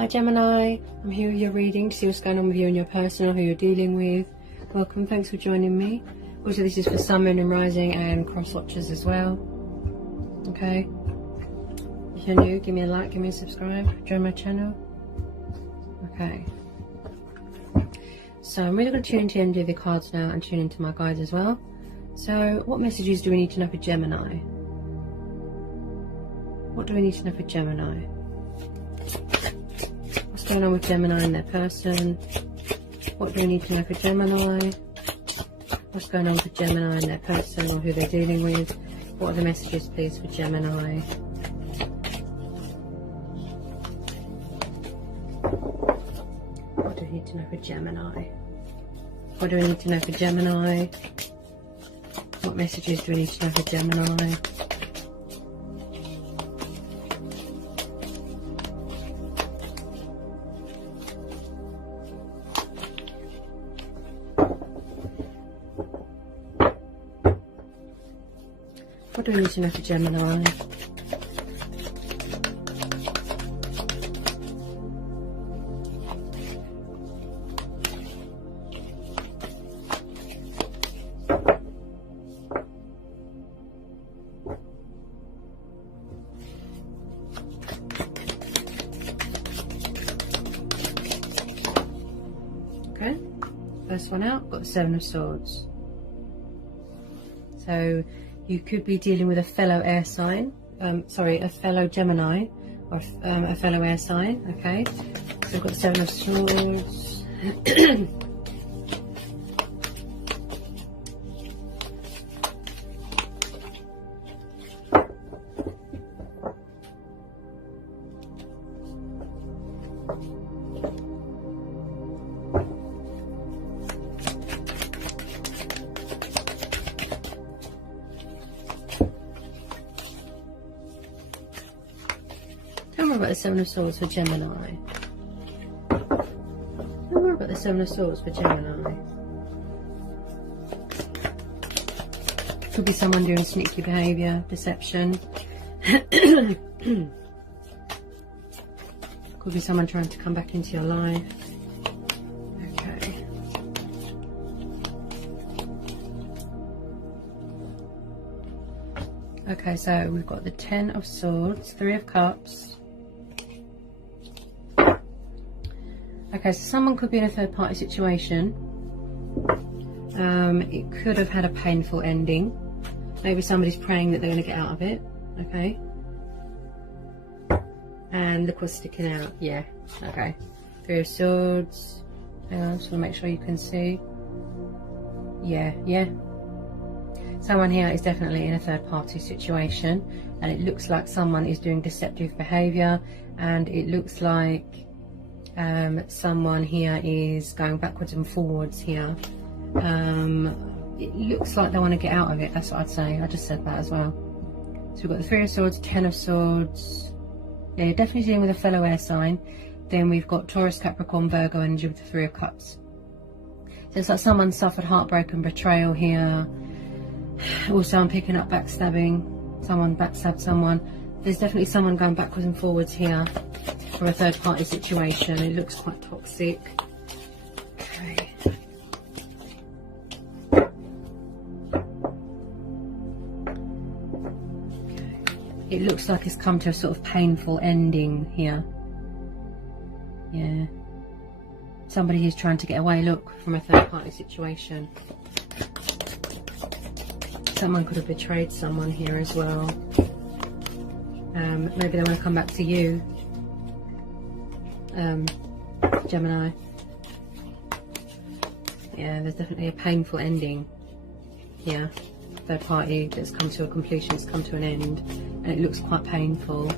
Hi Gemini, I'm here with your reading to see what's going on with you and your person or who you're dealing with. Welcome, thanks for joining me. Also, this is for Sun, Moon and Rising and cross watchers as well. Okay, if you're new, give me a like, give me a subscribe, join my channel. Okay, so I'm really going to tune into the energy of the cards now and tune into my guides as well. So what messages do we need to know for Gemini? What do we need to know for Gemini? What's going on with Gemini and their person? What do we need to know for Gemini? What's going on with Gemini and their person or who they're dealing with? What are the messages, please, for Gemini? What do we need to know for Gemini? What do we need to know for Gemini? What messages do we need to know for Gemini? What do we need to know for Gemini? Okay, first one out, got the Seven of Swords. So you could be dealing with a fellow air sign, a fellow Gemini, or a fellow air sign, okay? So we've got the Seven of Swords. Tell me about the Seven of Swords for Gemini. Tell me about the Seven of Swords for Gemini. Could be someone doing sneaky behaviour, deception. Could be someone trying to come back into your life. Okay. Okay, so we've got the Ten of Swords, Three of Cups. Okay, so someone could be in a third party situation. It could have had a painful ending. Maybe somebody's praying that they're going to get out of it. Okay. And look what's sticking out. Yeah. Okay. Three of Swords. Hang on, just want to make sure you can see. Yeah, yeah. Someone here is definitely in a third party situation. And it looks like someone is doing deceptive behaviour. And it looks like someone here is going backwards and forwards here. It looks like they want to get out of it. That's what I'd say. I just said that as well. So we've got the Three of Swords, Ten of Swords. Yeah, you're definitely dealing with a fellow air sign. Then we've got Taurus, Capricorn, Virgo energy with the Three of Cups. So it's like someone suffered heartbreak and betrayal here. Also, I'm picking up backstabbing. Someone backstabbed someone. There's definitely someone going backwards and forwards here for a third party situation. It looks quite toxic. Okay. It looks like it's come to a sort of painful ending here. Yeah. Somebody who's trying to get away, look, from a third party situation. Someone could have betrayed someone here as well. Maybe they want to come back to you, Gemini. Yeah, there's definitely a painful ending here. Third party that's come to a completion, it's come to an end, and it looks quite painful.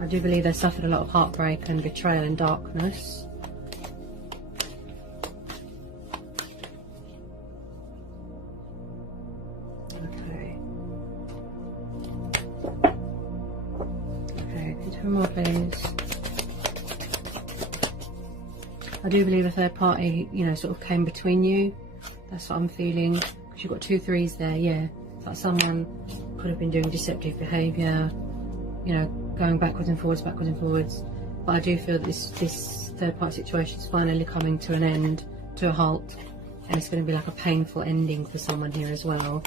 I do believe they suffered a lot of heartbreak and betrayal and darkness. More, please. I do believe a third party, you know, sort of came between you. That's what I'm feeling. Because you've got 2 3s there, yeah. It's like someone could have been doing deceptive behaviour, you know, going backwards and forwards, backwards and forwards. But I do feel that this third party situation is finally coming to an end, to a halt, and it's going to be like a painful ending for someone here as well.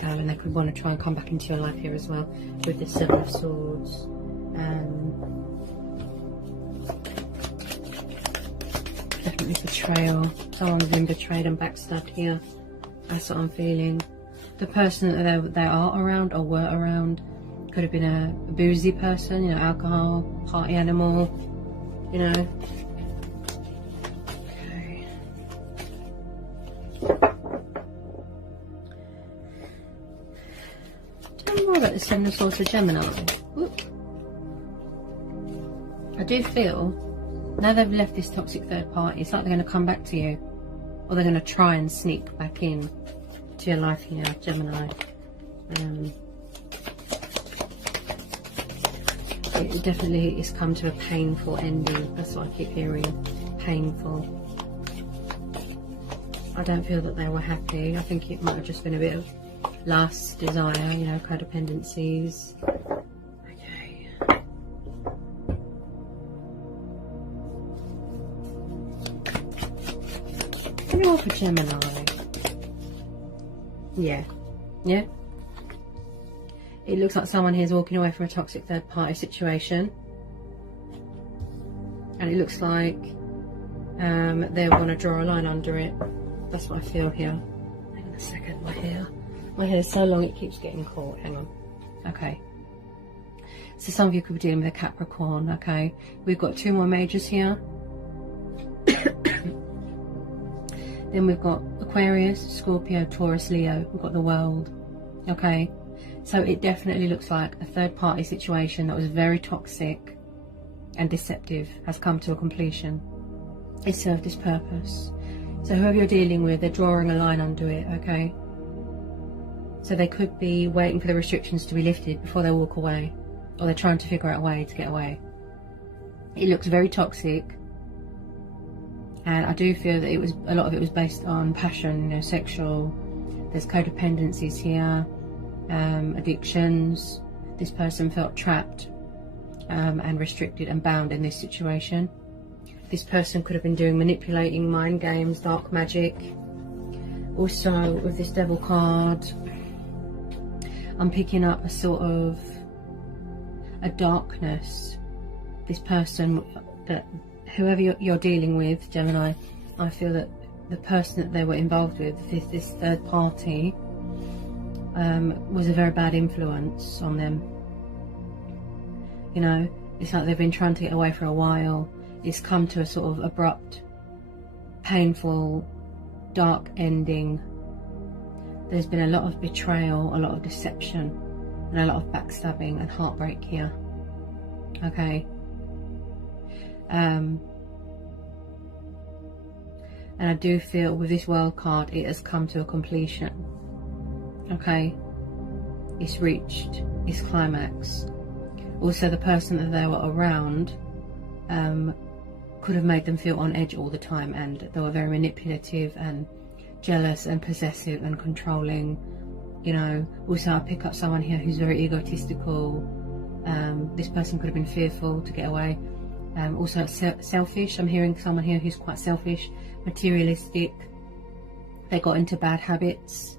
And they could want to try and come back into your life here as well with the Seven of Swords. Definitely betrayal. Someone's been betrayed and backstabbed here. That's what I'm feeling. The person that they are around or were around could have been a boozy person, you know, alcohol, party animal, you know. Okay. Tell me more about the Seven of Swords for Gemini. Whoop. I do feel, now they've left this toxic third party, it's like they're going to come back to you. Or they're going to try and sneak back in to your life here, Gemini. It definitely has come to a painful ending. That's what I keep hearing. Painful. I don't feel that they were happy. I think it might have just been a bit of lust, desire, you know, codependencies. Okay. Anyone for Gemini? Yeah. Yeah. It looks like someone here is walking away from a toxic third party situation. And it looks like they want to draw a line under it. That's what I feel here. Hang on a second, my hair is so long it keeps getting caught. Hang on. Okay. So some of you could be dealing with a Capricorn, okay? We've got two more majors here. Then we've got Aquarius, Scorpio, Taurus, Leo. We've got the world, okay? So it definitely looks like a third party situation that was very toxic and deceptive has come to a completion. It served its purpose. So whoever you're dealing with, they're drawing a line under it, okay? So they could be waiting for the restrictions to be lifted before they walk away. Or they're trying to figure out a way to get away. It looks very toxic. And I do feel that a lot of it was based on passion, you know, sexual. There's codependencies here. Addictions. This person felt trapped and restricted and bound in this situation. This person could have been doing manipulating, mind games, dark magic. Also with this Devil card, I'm picking up a sort of a darkness. This person, that whoever you're dealing with, Gemini, I feel that the person that they were involved with, this third party, was a very bad influence on them. You know, it's like they've been trying to get away for a while. It's come to a sort of abrupt, painful, dark ending. There's been a lot of betrayal, a lot of deception, and a lot of backstabbing and heartbreak here. Okay. And I do feel with this World card, it has come to a completion. Okay, it's reached its climax. Also, the person that they were around could have made them feel on edge all the time, and they were very manipulative and jealous and possessive and controlling. You know, also I pick up someone here who's very egotistical. This person could have been fearful to get away. Also selfish. I'm hearing someone here who's quite selfish, materialistic. They got into bad habits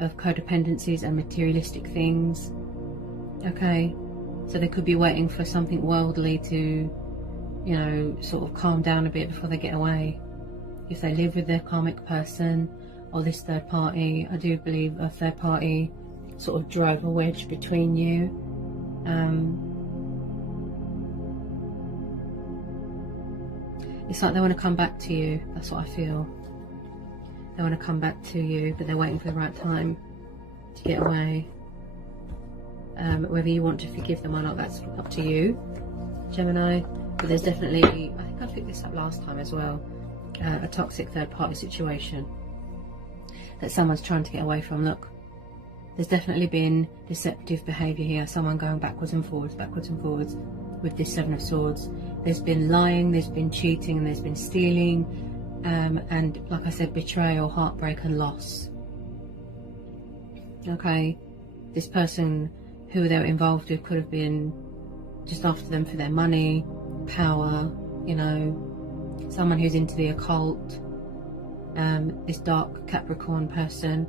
of codependencies and materialistic things. Okay, so they could be waiting for something worldly to, you know, sort of calm down a bit before they get away. If they live with their karmic person or this third party, I do believe a third party sort of drove a wedge between you. It's like they want to come back to you. That's what I feel. They want to come back to you, but they're waiting for the right time to get away. Whether you want to forgive them or not, that's up to you, Gemini. But there's definitely, I think I picked this up last time as well, a toxic third party situation that someone's trying to get away from. Look, there's definitely been deceptive behaviour here, someone going backwards and forwards with this Seven of Swords. There's been lying, there's been cheating, and there's been stealing, and like I said, betrayal, heartbreak and loss. Okay, this person who they were involved with could have been just after them for their money, power, you know, someone who's into the occult, this dark Capricorn person.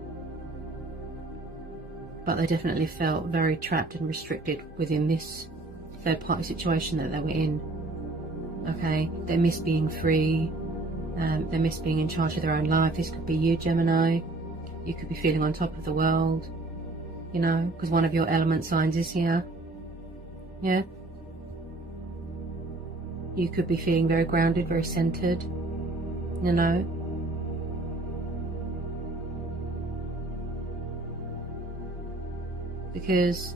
But they definitely felt very trapped and restricted within this third party situation that they were in. Okay, they miss being free, they miss being in charge of their own life. This could be you, Gemini. You could be feeling on top of the world, you know, because one of your element signs is here. Yeah, you could be feeling very grounded, very centered, you know. Because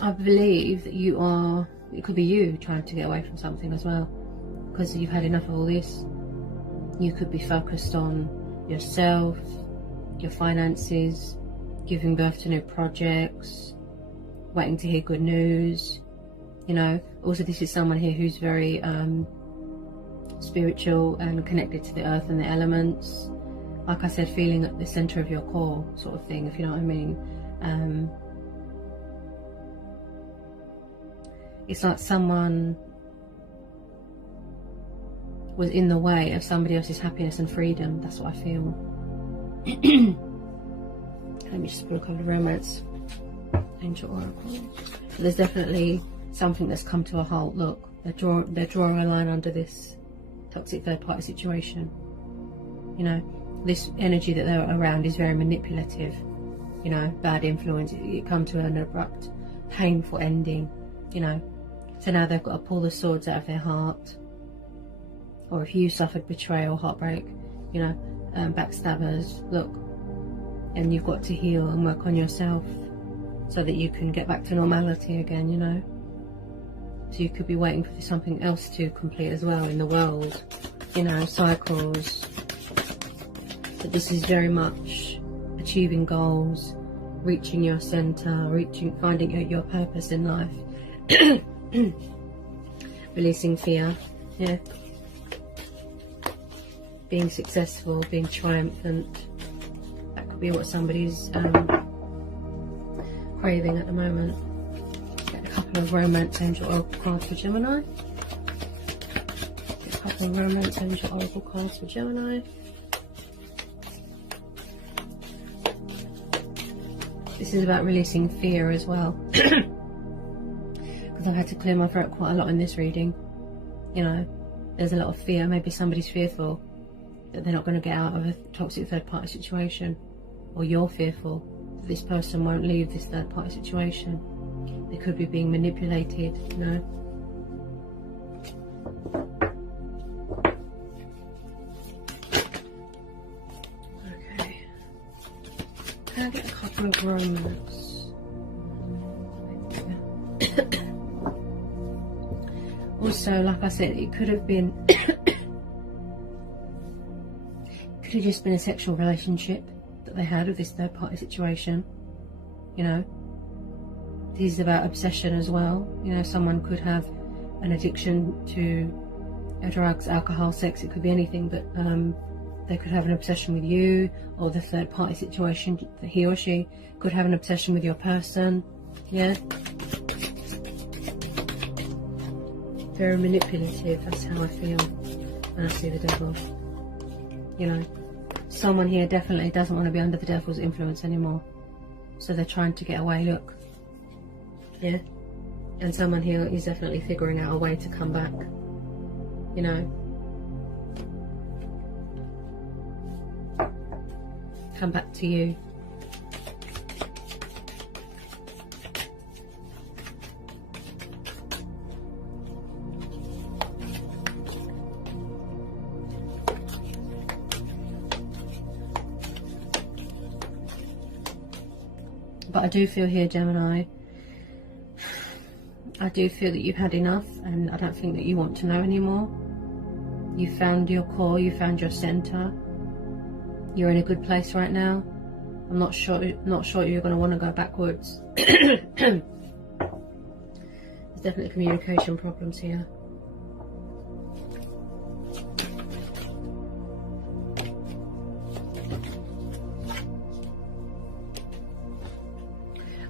I believe that you are, it could be you trying to get away from something as well, because you've had enough of all this. You could be focused on yourself, your finances, giving birth to new projects, waiting to hear good news, you know. Also, this is someone here who's very spiritual and connected to the earth and the elements. Like I said, feeling at the center of your core sort of thing, if you know what I mean. It's like someone was in the way of somebody else's happiness and freedom. That's what I feel. Let me just pull a couple of romance angel oracles. So there's definitely something that's come to a halt. Look, they're drawing a line under this toxic third party situation. You know, this energy that they're around is very manipulative. You know, bad influence. It come to an abrupt, painful ending. You know, so now they've got to pull the swords out of their heart. Or if you suffered betrayal, heartbreak, you know, backstabbers, look, and you've got to heal and work on yourself so that you can get back to normality again, you know. So you could be waiting for something else to complete as well in the world, you know, cycles. But this is very much achieving goals, reaching your center, finding out your purpose in life, releasing fear, yeah. Being successful, being triumphant. That could be what somebody's craving at the moment. Get a couple of romance angel oracle cards for Gemini. Get a couple of romance angel oracle cards for Gemini. This is about releasing fear as well. Because I've had to clear my throat quite a lot in this reading. You know, there's a lot of fear. Maybe somebody's fearful that they're not going to get out of a toxic third party situation, or you're fearful that this person won't leave this third party situation. They could be being manipulated, you know. Okay, can I get a couple of romance? Also, like I said, it could have been could have just been a sexual relationship that they had with this third party situation, you know. This is about obsession as well, you know. Someone could have an addiction to drugs, alcohol, sex, it could be anything, but they could have an obsession with you, or the third party situation, he or she could have an obsession with your person, yeah. Very manipulative, that's how I feel when I see the devil, you know. Someone here definitely doesn't want to be under the devil's influence anymore, so they're trying to get away, look, yeah. And someone here is definitely figuring out a way to come back, you know, come back to you. But I do feel here, Gemini, I do feel that you've had enough, and I don't think that you want to know anymore. You found your core, you found your center. You're in a good place right now. I'm not sure you're going to want to go backwards. There's definitely communication problems here.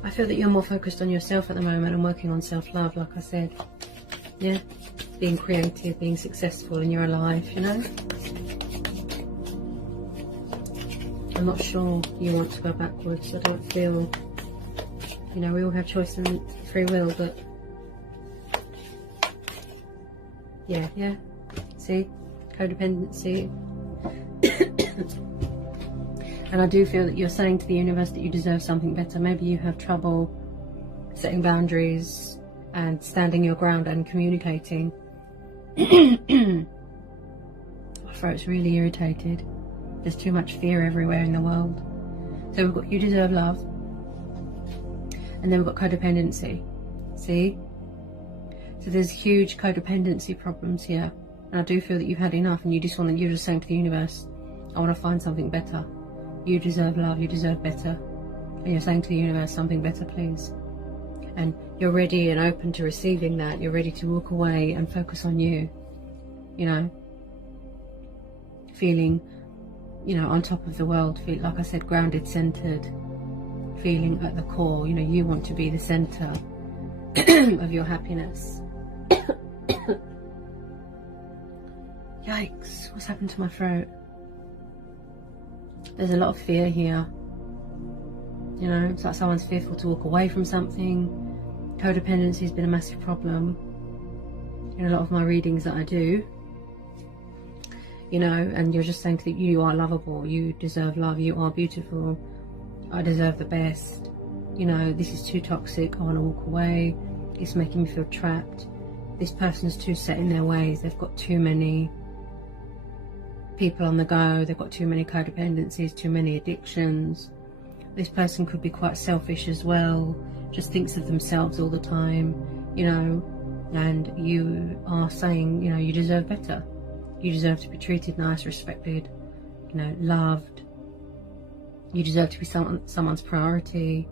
I I feel that you're more focused on yourself at the moment and working on self-love, like I said. Yeah, being creative, being successful in your life, you know. I'm not sure you want to go backwards. I don't feel, you know, we all have choice and free will, but yeah, see, codependency. And I do feel that you're saying to the universe that you deserve something better. Maybe you have trouble setting boundaries and standing your ground and communicating. My throat's really irritated. There's too much fear everywhere in the world. So we've got you deserve love. And then we've got codependency. See? So there's huge codependency problems here. And I do feel that you've had enough and you just want, you're just saying to the universe, I want to find something better. You deserve love, you deserve better. And you're saying to the universe, something better, please. And you're ready and open to receiving that. You're ready to walk away and focus on you. You know, feeling, you know, on top of the world. Feel, like I said, grounded, centered. Feeling at the core, you know, you want to be the center of your happiness. Yikes, what's happened to my throat? There's a lot of fear here. You know, it's like someone's fearful to walk away from something. Codependency has been a massive problem in a lot of my readings that I do. You know, and you're just saying that you are lovable, you deserve love, you are beautiful, I deserve the best. You know, this is too toxic, I want to walk away. It's making me feel trapped. This person's too set in their ways. They've got too many people on the go. They've got too many codependencies, too many addictions. This person could be quite selfish as well. Just thinks of themselves all the time, you know. And you are saying, you know, you deserve better. You deserve to be treated nice, respected, you know, loved. You deserve to be someone's priority.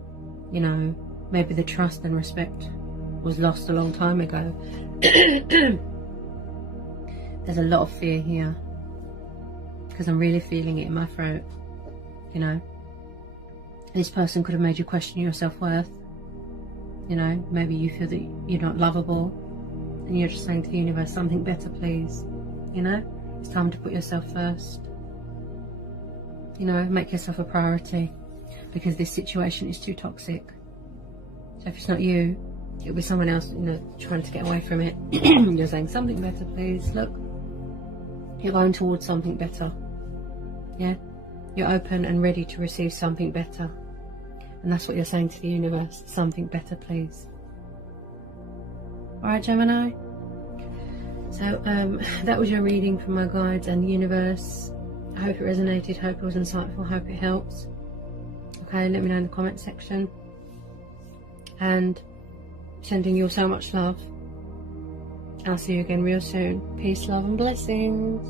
You know, maybe the trust and respect was lost a long time ago. There's a lot of fear here because I'm really feeling it in my throat. You know, this person could have made you question your self-worth. You know, maybe you feel that you're not lovable and you're just saying to the universe, something better, please. You know, it's time to put yourself first. You know, make yourself a priority because this situation is too toxic. So if it's not you, it'll be someone else, you know, trying to get away from it. You're saying something better, please. Look, you're going towards something better. Yeah, you're open and ready to receive something better. And that's what you're saying to the universe, something better, please. Alright, Gemini. So that was your reading from my guides and the universe. I hope it resonated, hope it was insightful, hope it helps. Okay, let me know in the comment section. And sending you so much love. I'll see you again real soon. Peace, love and blessings.